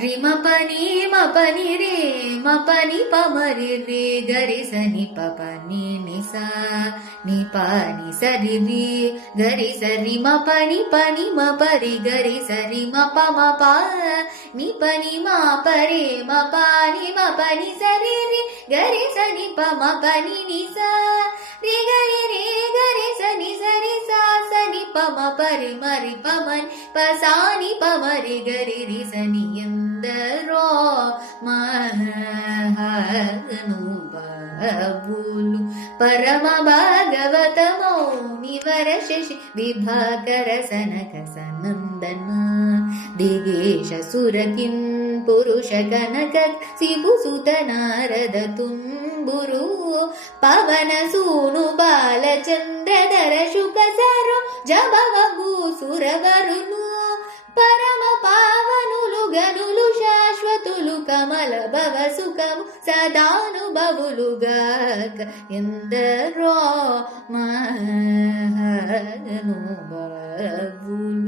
రిమ పని మ పని రే మ పని ప మరి రే గరి సని ప పని ని సా ని ప ని సరి రి గరి సరి మ పని మ పరి గరి సరి మ ప ని పని మ పరే మ పాని మ పని సరి రి గరి సని ప మ పని ని సా రి గరి సని సరి సా సని ప మ పరి మరి ప మని ప సాని ప మరి గరి రి సని ఎందరో మహానుభావులు పరమ భాగవతమౌని వర శశి విభాకర సనక సనందన దిగేశ సురకిం పురుష కనక శిబుసుత నారద తుంబురు పవన సూను బాలచంద్రధర శుక సరు జబవగు సురవరులు పరమ పావనులు గనులు శాశ్వతులు కమల భవ సుఖము సదానుభవులుగాక ఎందరో మహానుభావులు.